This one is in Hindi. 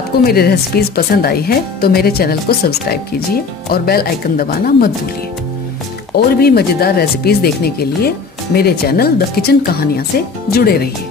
आपको मेरी रेसिपीज पसंद आई है तो मेरे चैनल को सब्सक्राइब कीजिए और बेल आइकन दबाना मत भूलिए। और भी मजेदार रेसिपीज देखने के लिए मेरे चैनल द किचन कहानियां से जुड़े रहिए।